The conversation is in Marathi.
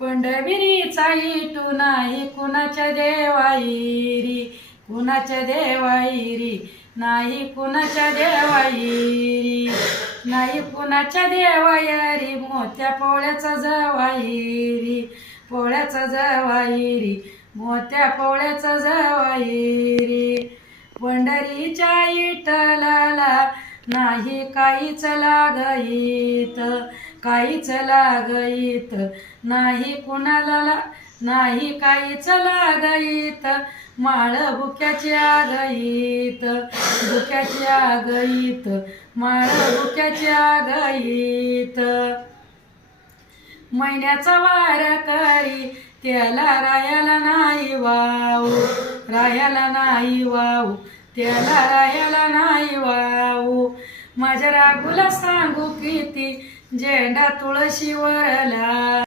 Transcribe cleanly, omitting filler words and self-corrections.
पंढरीचा इटू नाही कुणाच्या देवाईरी, कुणाच्या देवाईरी, नाही कुणाच्या देवाईरी, नाही कुणाच्या देवायरी, मोत्या पोळ्याचा जवाईरी, पोळ्याचा जवाईरी, मोत्या पोळ्याचा जवाईरी. पंढरीच्या इटलाला नाही काहीच लागईत, काहीच लागईत, नाही कुणाला नाही काहीच लागईत. माळ भुक्याची आगईत, भुक्याची आगईत, माळ भुक्याची आगईत. महिन्याचा वार करी त्याला रायाला नाही वाव, रायाला नाही वाव, त्याला रायाला नाही वाव. माझ्या रागूला सांगू किती झेंडा तुळशीवरला.